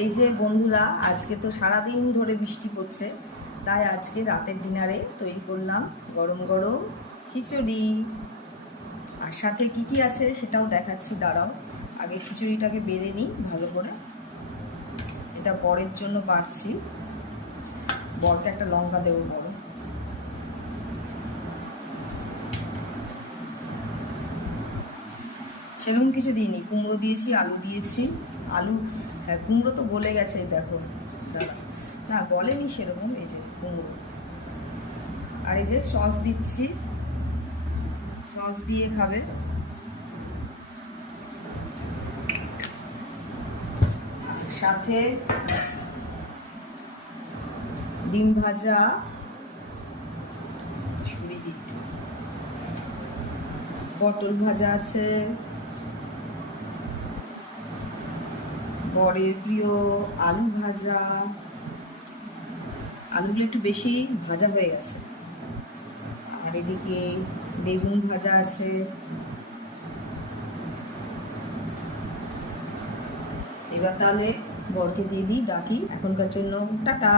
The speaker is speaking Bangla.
এই যে বন্ধুরা, আজকে তো সারাদিন ধরে বৃষ্টি পড়ছে, তাই আজকে রাতের ডিনারে তৈরি করলাম গরম গরম খিচুড়ি। আর সাথে কি কি আছে সেটাও দেখাচ্ছি, দাঁড়াও। আগে খিচুড়িটাকে বেড়ে নিই ভালো করে। এটা বরের জন্য বাড়ছি, বরকে একটা লঙ্কা দেবো বড়। সেরকম কিছু দিইনি, কুমড়ো দিয়েছি, আলু দিয়েছি। আলু, হ্যাঁ কুমড়ো তো গলে গেছে, দেখো দাদা, না গলেনি সেরকম। এই যে কুমড়ো, আর এই যে সস দিচ্ছি, সস দিয়ে খাবে। সাথে ডিম ভাজা, ছুরি দিই, পটল ভাজা আছে, বরের প্রিয় আলু ভাজা। আলুগুলো একটু বেশি ভাজা হয়ে গেছে। আর এদিকে বেগুন ভাজা আছে। এবার তাহলে বরকে দিয়ে দিই, ডাকি এখনকার জন্য টাটা।